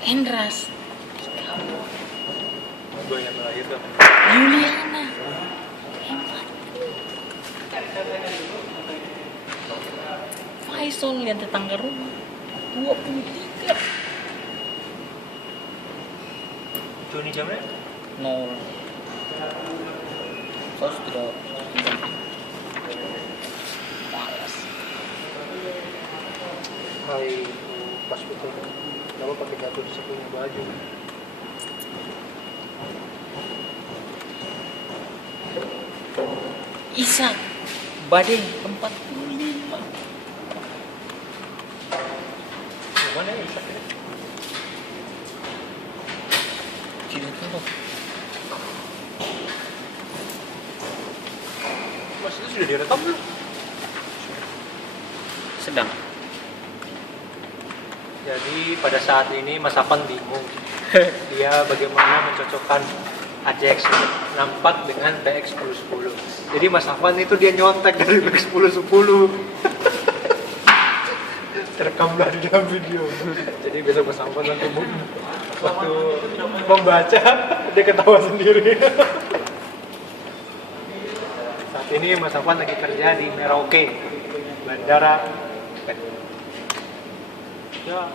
Endras. Gue yang melahirkan. Juliana. Hebat. Faisal lihat tetangga rumah. 23. Joni jamnya? Nol. Sos tidak. Malas. Hai, pas betul. Kenapa pakai jatuh di sakunya baju? Isak. Badeng 45. Mana ya Isak ya? Tidak tahu. Mas itu sudah direkam belum? Sedang. Jadi pada saat ini Mas Afan bingung. Dia bagaimana mencocokkan AJX 64 dengan BX 1010. Jadi Mas Afan itu dia nyontek dari BX 1010. Terekamlah di dalam video. Jadi besok Mas Afan waktu membaca dia ketawa sendiri. Saat ini Mas Afan lagi kerja di Merauke, Bandara. Ya,